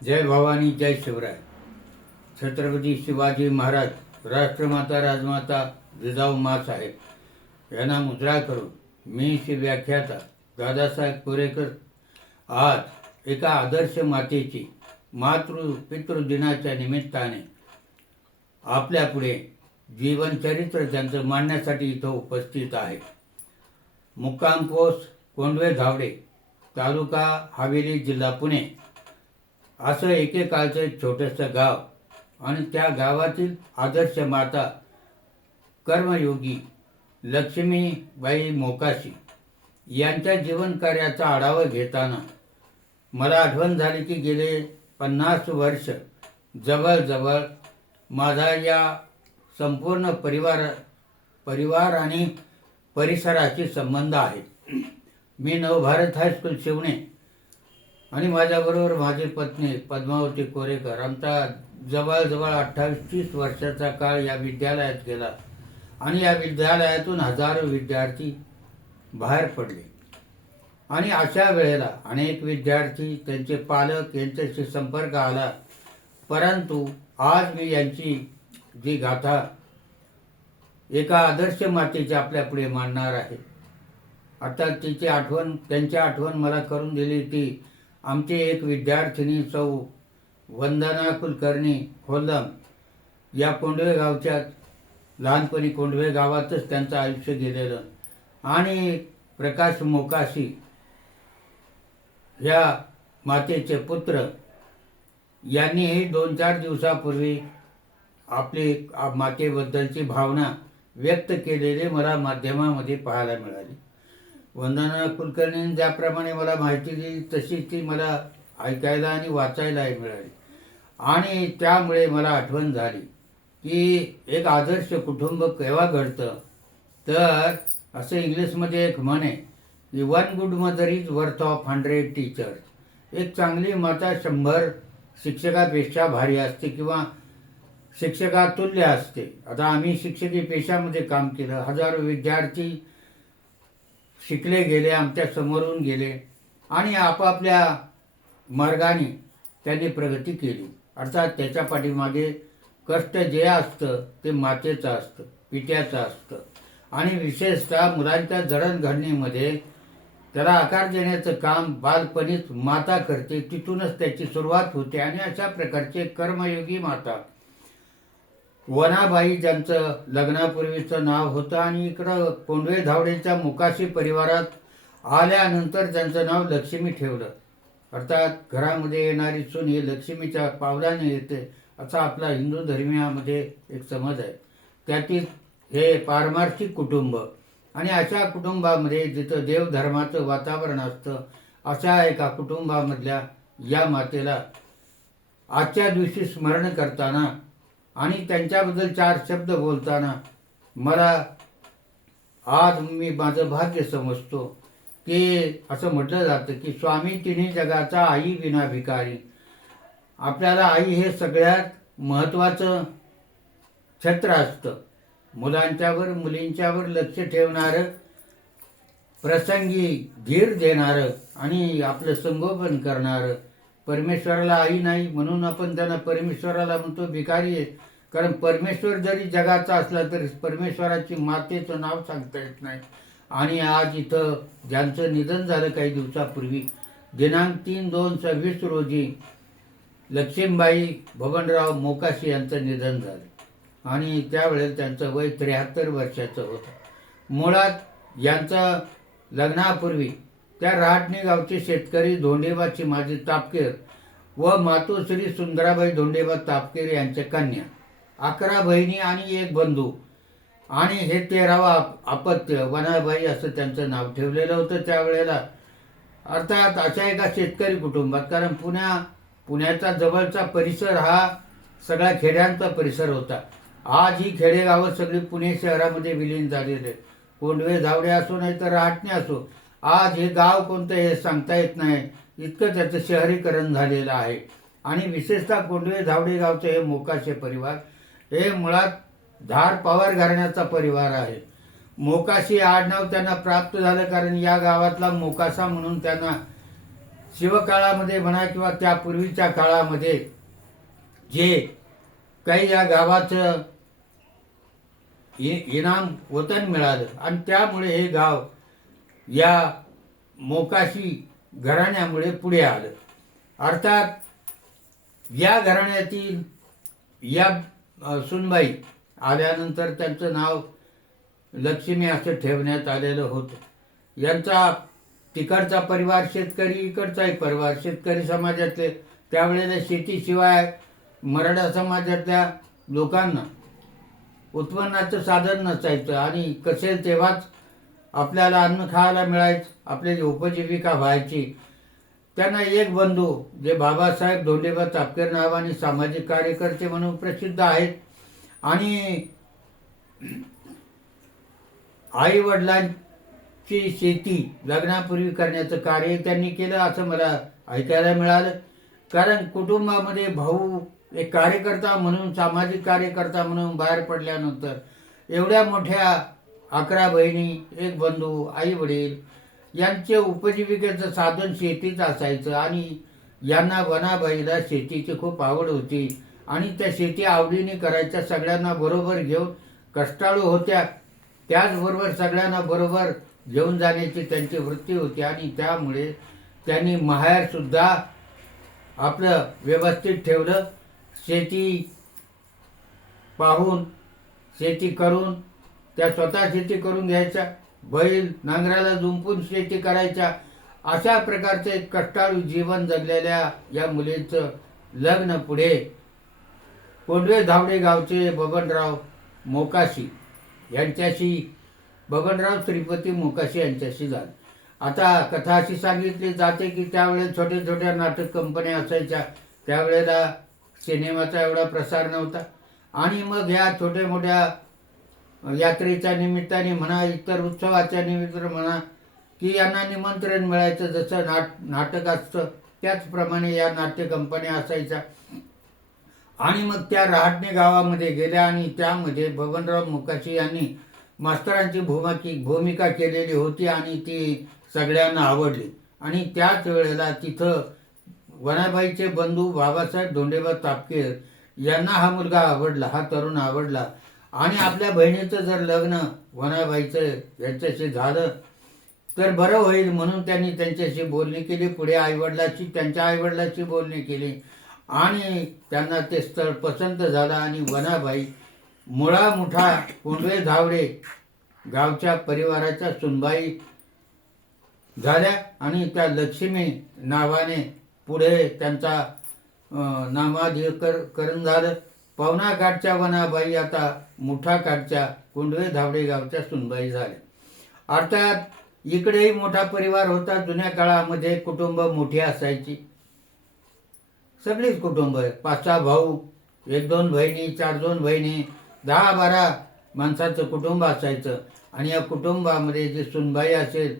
जय भवानी, जय शिवराय. छत्रपती शिवाजी महाराज, राष्ट्रमाता राजमाता जिजाऊ माँसाहेब यांना मुजरा करून मी श्री व्याख्याता दादासाहेब कोरेकर आज एका आदर्श मातेची पितृ दिनाच्या निमित्ताने आपल्यापुढे जीवनचरित्र त्यांचं मांडण्यासाठी इथं उपस्थित आहे. मुक्काम पोस्ट कोंडवे धावडे, तालुका हवेली, जिल्हा पुणे असं एकेकाळचं एक छोटंसं गाव आणि त्या गावातील आदर्श माता कर्मयोगी लक्ष्मीबाई मोकाशी यांच्या जीवनकार्याचा आढावा घेताना मला आठवण झाली की गेले 50 वर्ष जवळजवळ माझा या संपूर्ण परिवार आणि परिसराशी संबंध आहे. मी नवभारत हायस्कूल शिवणे आणि माझ्याबरोबर माझी पत्नी पद्मावती कोरेकर आमचा जवळजवळ 28-30 वर्षाचा काळ या विद्यालयात गेला आणि या विद्यालयातून हजारो विद्यार्थी बाहेर पडले आणि अशा वेळेला अनेक विद्यार्थी, त्यांचे पालक यांच्याशी संपर्क आला. परंतु आज मी यांची जी गाथा एका आदर्श मातेची आपल्यापुढे मांडणार आहे. आता त्यांची आठवण मला करून दिली ती आमची एक विद्यार्थिनी सौ वंदना कुलकर्णी खोलम या कोंडवे गावच्या, लहानपणी कोंडवे गावातच त्यांचं आयुष्य गेलेलं, आणि प्रकाश मोकाशी या मातेचे पुत्र यांनीही 2-4 दिवसापूर्वी आपली मातेबद्दलची भावना व्यक्त केलेली मला माध्यमामध्ये पाहायला मिळाली. वंदना कुलकर्णींनी ज्याप्रमाणे मला माहिती दिली तशी ती मला ऐकायला आणि वाचायलाही मिळाली आणि त्यामुळे मला आठवण झाली की एक आदर्श कुटुंब केव्हा घडतं. तर असं इंग्लिशमध्ये एक म्हण आहे की 1 good mother is worth of 100 teachers. एक चांगली माता 100 शिक्षकापेक्षा भारी असते किंवा शिक्षकातुल्य असते. आता आम्ही शिक्षकी पेशामध्ये काम केलं, हजारो विद्यार्थी शिकले गेले, आमच्या समोरून गेले आणि आपापल्या मार्गाने त्यांनी प्रगती केली. अर्थात त्याच्या पाठीमागे कष्ट जे असतं ते मातेचं असतं, पित्याचं असतं आणि विशेषतः मुलांच्या जडणघडणीमध्ये त्याला आकार देण्याचं काम बालपणीच माता करते, तिथूनच त्याची सुरुवात होते. आणि अशा प्रकारचे कर्मयोगी माता वनाबाई ज्यांचं लग्नापूर्वीचं नाव होतं आणि इकडं कोंडवे धावडेच्या मोकाशी परिवारात आल्यानंतर त्यांचं नाव लक्ष्मी ठेवलं. अर्थात घरामध्ये येणारी सून ही लक्ष्मीच्या पावलाने येते असा आपला हिंदू धर्मियामध्ये एक समज आहे. त्यातील हे पारमार्थिक कुटुंब आणि अशा कुटुंबामध्ये जिथं देवधर्माचं वातावरण असतं अशा एका कुटुंबामधल्या या मातेला आजच्या दिवशी स्मरण करताना आणि त्यांच्याबद्दल 4 शब्द बोलताना मला आज मी माझं भाग्य समजतो की असं म्हटलं जातं की स्वामी तिन्ही जगाचा आई विना भिकारी. आपल्याला आई हे सगळ्यात महत्त्वाचं छत्र असतं. मुलांच्यावर मुलींच्यावर लक्ष ठेवणारं, प्रसंगी धीर देणारं आणि आपलं संगोपन करणारं. परमेश्वराला आई नाही म्हणून आपण त्यांना परमेश्वराला म्हणतो भिकारी आहे, कारण परमेश्वर जरी जगाचा असला तरी परमेश्वराची मातेचं नाव सांगता येत नाही. आणि आज इथं ज्यांचं निधन झालं काही दिवसापूर्वी दिनांक 3/2/26 रोजी लक्ष्मीबाई बबनराव मोकाशी यांचं निधन झालं आणि त्यावेळेला त्यांचं वय 73 वर्षाचं होतं. मुळात यांचं लग्नापूर्वी त्या रहाटणी गावचे शेतकरी धोंडेबा चिमाजी तापकेर व मातोश्री सुंदराबाई धोंडेबा तापकेर यांच्या कन्या, 11 बहिणी आणि 1 बंधू आणि हे 13वा अपत्य वनाबाई असं त्यांचं नाव ठेवलेलं होतं त्यावेळेला. अर्थात अशा एका शेतकरी कुटुंबात, कारण पुण्याचा जवळचा परिसर हा सगळा खेड्यांचा परिसर होता. आज ही खेडेगावं सगळी पुणे शहरामध्ये विलीन झालेले, कोंडवे धावडे असो नाही तर रहाटणे असो, आज हे गाव कोणतं हे सांगता येत नाही, इतकं त्याचं शहरीकरण झालेलं आहे. आणि विशेषतः कोंडवे धावडे गावचं हे मोकाशे परिवार हे मुळात धार पवार घराण्याचा परिवार आहे. मोकाशी आडनाव त्यांना प्राप्त झालं कारण या गावातला मोकासा म्हणून त्यांना शिवकाळामध्ये म्हणा किंवा त्यापूर्वीच्या काळामध्ये जे काही या गावाचं इनाम वतन मिळालं आणि त्यामुळे हे गाव या मोकाशी घराण्यामुळे पुढे आलं. अर्थात या घराण्यातील या सुनबाई आल्यानंतर त्यांचं नाव लक्ष्मी असं ठेवण्यात आलेलं होतं. यांचा तिकडचा परिवार शेतकरी, इकडचाही परिवार शेतकरी समाजातले. त्यावेळेला शेतीशिवाय मराठा समाजातल्या लोकांना उत्पन्नाचं साधन नसायचं आणि कसेल तेव्हाच आपल्याला अन्न खायला मिळायचं, आपली उपजीविका व्हायची. त्यांना एक बंधू जे बाबासाहेब धोंडेबा तापकीर नावाने सामाजिक कार्यकर्ते म्हणून प्रसिद्ध आहेत आणि आई वडिलांची शेती लग्नापूर्वी करण्याचं कार्य त्यांनी केलं असं मला ऐकायला मिळालं. कारण कुटुंबामध्ये भाऊ एक कार्यकर्ता म्हणून, सामाजिक कार्यकर्ता म्हणून बाहेर पडल्यानंतर एवढ्या मोठ्या 11 बहिणी, एक बंधू, आई वडील यांचे उपजीविकेचं साधन शेतीच असायचं आणि यांना वनाबाईला शेतीची खूप आवड होती आणि त्या शेती आवडीने करायच्या, सगळ्यांना बरोबर घेऊन. कष्टाळू होत्या, त्याचबरोबर सगळ्यांना बरोबर घेऊन जाण्याची त्यांची वृत्ती होती आणि त्यामुळे त्यांनी माहेरसुद्धा आपलं व्यवस्थित ठेवलं. शेती पाहून, शेती करून, त्या स्वतः शेती करून घ्यायच्या, बैल नांगराला जुंपून शेती करायच्या. अशा प्रकारचे एक कष्टाळू जीवन जगलेल्या या मुलीचं लग्न पुढे कोंडवे धावडे गावचे बबनराव मोकाशी यांच्याशी, बबनराव श्रीपती मोकाशी यांच्याशी झालं. आता कथा अशी सांगितली जाते की त्यावेळेस छोट्या छोट्या नाटक कंपन्या असायच्या. त्यावेळेला सिनेमाचा एवढा प्रसार नव्हता आणि मग ह्या छोट्या मोठ्या यात्रेच्या निमित्ताने म्हणा, इतर उत्सवाच्या निमित्त म्हणा, की यांना निमंत्रण मिळायचं. जसं नाटक असतं त्याचप्रमाणे या नाट्य कंपन्या असायच्या आणि मग त्या रहाटणे गावामध्ये गेल्या आणि त्यामध्ये बबनराव मोकाशी यांनी मास्तरांची भूमिका केलेली होती आणि ती सगळ्यांना आवडली. आणि त्याच वेळेला तिथं वनाबाईचे बंधू बाबासाहेब धोंडेबा तापकीर यांना हा मुलगा आवडला, हा तरुण आवडला आणि आपल्या बहिणीचं जर लग्न वनाबाईचं यांच्याशी झालं तर बरं होईल म्हणून त्यांनी त्यांच्याशी बोलणी केली. पुढे आईवडिलांची, त्यांच्या आईवडिलांची बोलणी केली आणि त्यांना ते स्थळ पसंत झालं आणि वनाबाई मुळा मुठा कोंडवे धावडे गावच्या परिवाराच्या सुनबाई झाल्या आणि त्या लक्ष्मी नावाने पुढे त्यांचा नामाधिकरण झालं. पवना काठच्या वनाबाई आता मुठा काठच्या कोंडवे धावडे गावच्या सुनबाई झाल्या. अर्थात इकडेही मोठा परिवार होता. जुन्या काळामध्ये कुटुंब मोठी असायची, सगळीच कुटुंब, 5-6 भाऊ, 1-2 बहिणी, 4-2 बहिणी, 10-12 माणसाचं कुटुंब असायचं. आणि या कुटुंबामध्ये जी सुनबाई असेल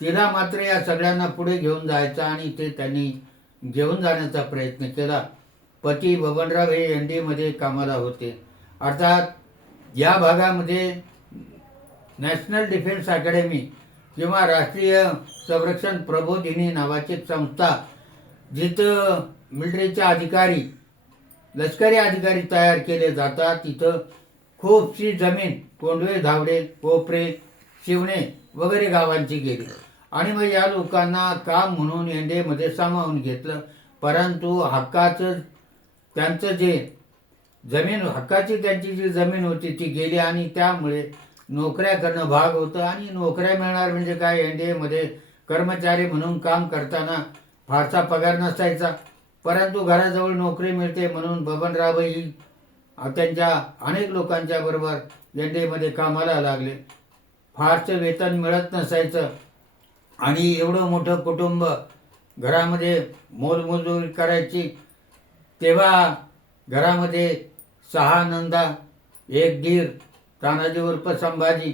तिला मात्र या सगळ्यांना पुढे घेऊन जायचं आणि ते त्यांनी घेऊन जाण्याचा प्रयत्न केला. पती बबनराव हे एनडीमध्ये कामाला होते. अर्थात या भागामध्ये नॅशनल डिफेन्स अकॅडमी किंवा राष्ट्रीय संरक्षण प्रबोधिनी नावाची संस्था, जिथं मिलिटरीचे अधिकारी, लष्करी अधिकारी तयार केले जातात, तिथं खूपशी जमीन कोंडवे धावडे, कोपरे, शिवणे वगैरे गावांची गेली आणि मग या लोकांना काम म्हणून एनडीएमध्ये सामावून घेतलं. परंतु हक्काचं त्यांचं जे जमीन, हक्काची त्यांची जी जमीन होती ती गेली आणि त्यामुळे नोकऱ्या करणं भाग होतं. आणि नोकऱ्या मिळणार म्हणजे काय, एनडीएमध्ये कर्मचारी म्हणून काम करताना फारसा पगार नसायचा, परंतु घराजवळ नोकरी मिळते म्हणून बबनरावही त्यांच्या अनेक लोकांच्या बरोबर एनडीएमध्ये कामाला लागले. फारसं वेतन मिळत नसायचं आणि एवढं मोठं कुटुंब, घरामध्ये मोलमजुरी करायची. तेव्हा घरामध्ये 6 नंदा, 1 दीर तानाजी उर्फ संभाजी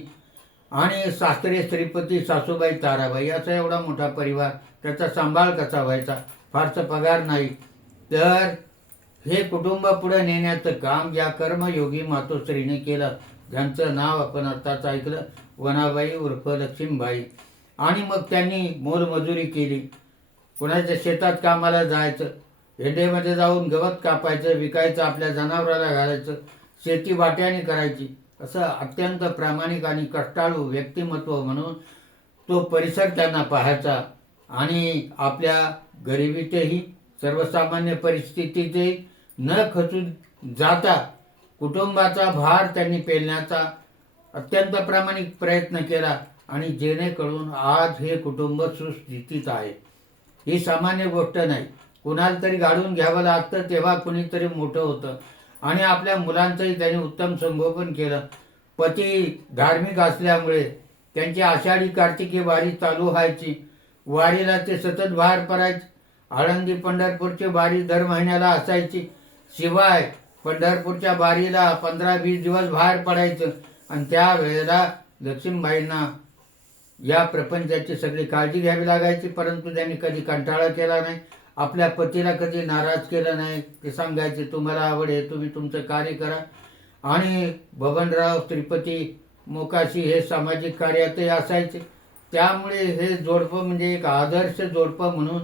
आणि सासरे श्रीपती, सासूबाई ताराबाई, असा एवढा मोठा परिवार. त्याचा सांभाळ कसा व्हायचा, फारसं पगार नाही. तर हे कुटुंब पुढे नेण्याचं काम या कर्मयोगी मातोश्रीने केलं, ज्यांचं नाव आपण आत्ताच ऐकलं, वनाबाई उर्फ लक्ष्मीबाई. आणि मग त्यांनी मोलमजुरी केली. कोणाच्या शेतात कामाला जायचं, हेंडेमध्ये जाऊन गवत कापायचं, विकायचं, आपल्या जनावराला घालायचं, शेती वाट्याने करायची. असं अत्यंत प्रामाणिक आणि कष्टाळू व्यक्तिमत्व म्हणून तो परिसर त्यांना पाहायचा. आणि आपल्या गरिबीतही, सर्वसामान्य परिस्थितीतही न खचून जाता कुटुंबाचा भार त्यांनी पेलण्याचा अत्यंत प्रामाणिक प्रयत्न केला. आणि जेणेकरून आज हे कुटुंब सुस्थितीत आहे. ही सामान्य गोष्ट नाही. कुणाला तरी गाडून घ्यावं लागतं तेव्हा कुणीतरी मोठं होतं. आणि आपल्या मुलांचंही त्यांनी उत्तम संगोपन केलं. पती धार्मिक असल्यामुळे त्यांची आषाढी कार्तिकी वारी चालू व्हायची. वारीला ते सतत बाहेर पडायचे. आळंदी पंढरपूरची वारी दर महिन्याला असायची. शिवाय पंढरपूरच्या वारीला 15-20 दिवस बाहेर पडायचं. आणि त्यावेळेला लक्ष्मीबाईंना या प्रपंचाची सगळी काळजी घ्यावी लागायची. परंतु त्यांनी कधी कंटाळा केला नाही. आपल्या पतीला कधी नाराज केलं नाही. ते सांगायचे, तुम्हाला आवड आहे, तुम्ही तुमचं कार्य करा. आणि बबनराव श्रीपती मोकाशी हे सामाजिक कार्यातही असायचे. त्यामुळे हे जोडपं म्हणजे एक आदर्श जोडपं म्हणून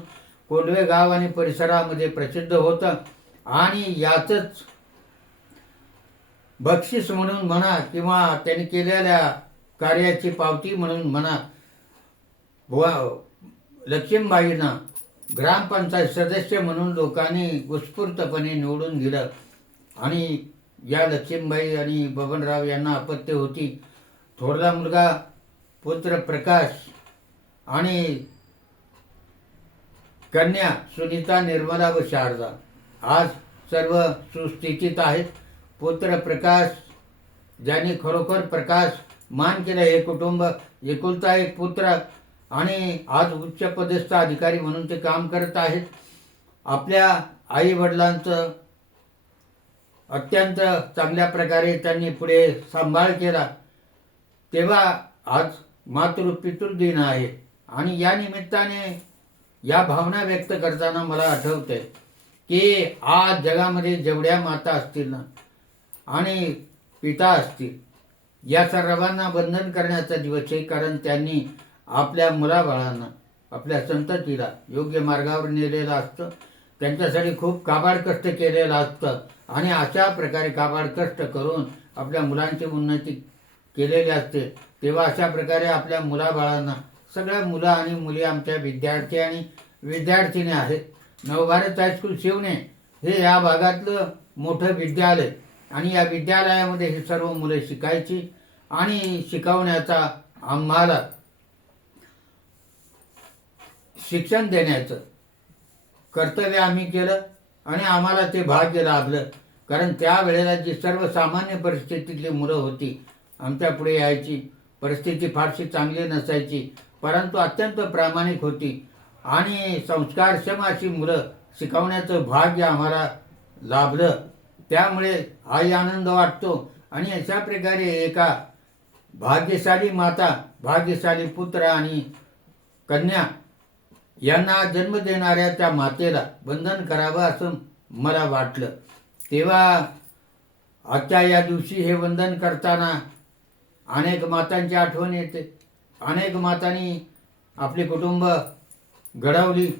कोंढवे गाव आणि परिसरामध्ये प्रसिद्ध होतं. आणि याचंच बक्षीस म्हणून म्हणा किंवा त्यांनी केलेल्या कार्याची पावती म्हणून म्हणा, लक्ष्मीबाईंना ग्रामपंचायत सदस्य म्हणून लोकांनी उत्स्फूर्तपणे निवडून दिलं. आणि या लक्ष्मीबाई आणि बबनराव यांना अपत्य होती. थोरला मुलगा पुत्र प्रकाश आणि कन्या सुनीता, निर्मला व शारदा आज सर्व सुस्थितीत आहेत. पुत्र प्रकाश, ज्यांनी खरोखर प्रकाश मान केला. हे कुटुंब एकुलता एक पुत्र आणि आज उच्च पदस्थ अधिकारी म्हणून ते काम करत आहेत. आपल्या आई वडिलांचं अत्यंत चांगल्या प्रकारे त्यांनी पुढे सांभाळ केला. तेव्हा आज मातृपितृ दिन आहे. आणि या निमित्ताने या भावना व्यक्त करताना मला आठवतंय की आज जगामध्ये जेवढ्या माता असतील ना आणि पिता असतील, या सर्वांना वंदन करण्याचा दिवस आहे. कारण त्यांनी आपल्या मुलाबाळांना, आपल्या संततीला योग्य मार्गावर नेलेलं असतं. त्यांच्यासाठी खूप काबाड कष्ट केलेलं असतं. आणि अशा प्रकारे काबाड कष्ट करून आपल्या मुलांची उन्नती केलेली असते. तेव्हा अशा प्रकारे आपल्या मुलाबाळांना, सगळ्या मुलं आणि मुली आमच्या विद्यार्थी आणि विद्यार्थिनी आहेत. नवभारत हायस्कूल शिवणे हे या भागातलं मोठं विद्यालय. आणि या विद्यालयामध्ये ही सर्व मुलं शिकायची. आणि शिकवण्याचा, आम्हाला शिक्षण देण्याचं कर्तव्य आम्ही केलं. आणि आम्हाला ते भाग्य लाभलं. कारण त्यावेळेला जी सर्वसामान्य परिस्थितीतली मुलं होती आमच्या पुढे यायची. परिस्थिती फारशी चांगली नसायची, परंतु अत्यंत प्रामाणिक होती. आणि संस्कारक्षम अशी मुलं शिकवण्याचं भाग्य आम्हाला लाभलं. त्यामुळे हाही आनंद वाटतो. आणि अशा प्रकारे एका भाग्यशाली माता, भाग्यशाली पुत्र आणि कन्या यांना जन्म देणाऱ्या त्या मातेला वंदन करावं असं मला वाटलं. तेव्हा आजच्या या दिवशी हे वंदन करताना अनेक मातांची आठवण येते. अनेक मातांनी आपली कुटुंब घडवली.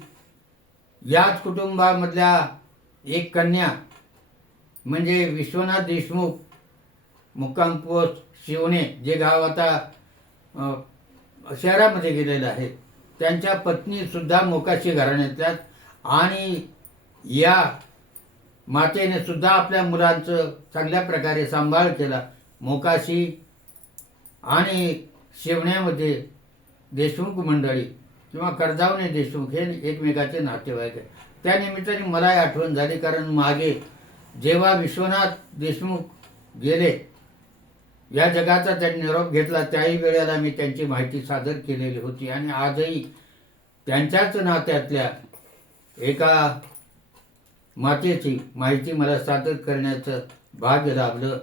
याच कुटुंबामधल्या एक कन्या म्हणजे विश्वनाथ देशमुख, मुक्काम पोस्ट शिवणे, जे गाव आता शहरामध्ये गेलेलं आहे. त्यांच्या पत्नी सुद्धा मोकाशी घराण्यातल्यात. आणि या मातेने सुद्धा आपल्या मुलांचं चांगल्या प्रकारे सांभाळ केला. मोकाशी आणि शिवण्यामध्ये देशमुख मंडळी किंवा कर्जावणे देशमुख हे एकमेकाचे नातेवाईक आहेत. त्या निमित्ताने मलाही आठवण झाली. कारण मागे जेव्हा विश्वनाथ देशमुख गेले, या जगाचा त्यांनी निरोप घेतला, त्याही वेळेला मी त्यांची माहिती सादर केलेली होती. आणि आजही त्यांच्याच नात्यातल्या एका मातेची माहिती मला सादर करण्याचं भाग्य लाभलं.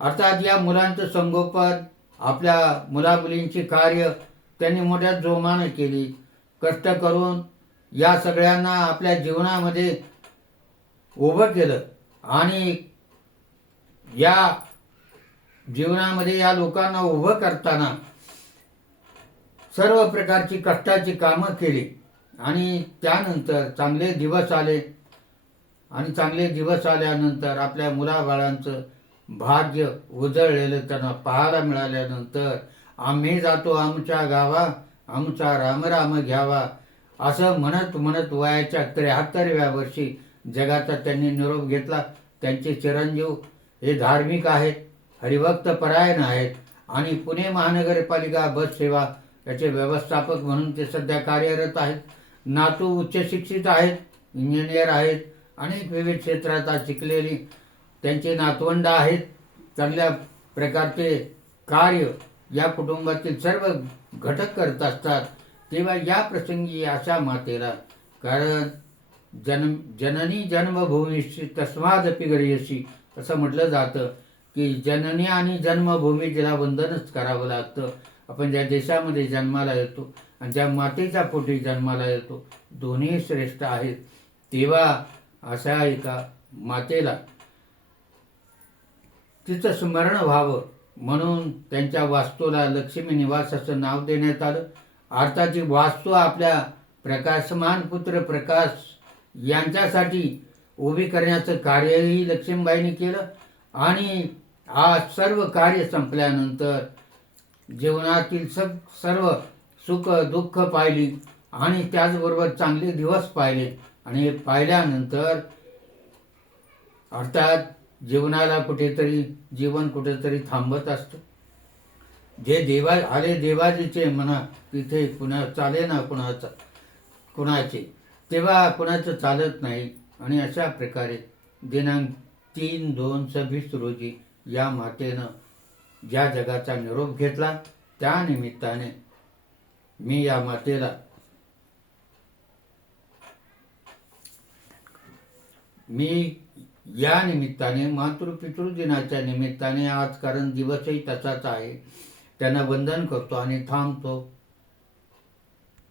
अर्थात या मुलांचं संगोपन, आपल्या मुलामुलींची कार्य त्यांनी मोठ्या जोमानं केली. कष्ट करून या सगळ्यांना आपल्या जीवनामध्ये उभं केलं. आणि या जीवनामध्ये या लोकांना उभं करताना सर्व प्रकारची कष्टाची कामं केली. आणि त्यानंतर चांगले दिवस आले आणि चांगले दिवस आल्यानंतर आपल्या मुलाबाळांचं भाग्य उजळलेलं त्यांना पाहायला मिळाल्यानंतर आम्ही जातो आमच्या गावा, आमचा राम राम घ्यावा, असं म्हणत म्हणत वयाच्या 73व्या वर्षी जगाचा त्यांनी निरोप घेतला. त्यांचे चिरंजीव हे धार्मिक आहेत, हरिभक्त परायण आहेत आणि पुणे महानगरपालिका बस सेवा याचे व्यवस्थापक म्हणून ते सध्या कार्यरत आहेत. नातू उच्च शिक्षित आहेत, इंजिनियर आहेत, अनेक विविध क्षेत्रात आज शिकलेली त्यांचे नातवंड आहेत. चांगल्या प्रकारचे कार्य या कुटुंबातील सर्व घटक करत असतात. तेव्हा या प्रसंगी अशा मातेला, कारण जननी जन्मभूमीशी तस्मादपि गरीयसी असं म्हटलं जातं की जननी आणि जन्मभूमी तिला वंदनच करावं लागतं. आपण ज्या देशामध्ये जन्माला येतो आणि ज्या मातेच्या पोटी जन्माला येतो दोन्ही श्रेष्ठ आहेत. तेव्हा अशा एका मातेला तिचं स्मरण व्हावं म्हणून त्यांच्या वास्तूला लक्ष्मी निवास असं नाव देण्यात आलं. अर्थात वास्तू आपल्या प्रकाशमान पुत्र प्रकाश यांच्यासाठी उभी करण्याचं कार्यही लक्ष्मीबाईंनी केलं. आणि आज सर्व कार्य संपल्यानंतर जीवनातील सर्व सुख दुःख पाहिली आणि त्याचबरोबर चांगले दिवस पाहिले. आणि हे पाहिल्यानंतर अर्थात जीवन कुठेतरी थांबत असतं. जे आले देवाजीचे म्हणा, तिथे कुणा चाले ना कुणाचे, तेव्हा कुणाचं चालत नाही. आणि अशा प्रकारे दिनांक 3/2/26 रोजी या मातेनं ज्या जगाचा निरोप घेतला, त्या निमित्ताने मी या मातेला या निमित्ताने मातृपितृ दिनाच्या निमित्ताने, आज कारण दिवसही तसाच आहे, त्यांना वंदन करतो आणि थांबतो.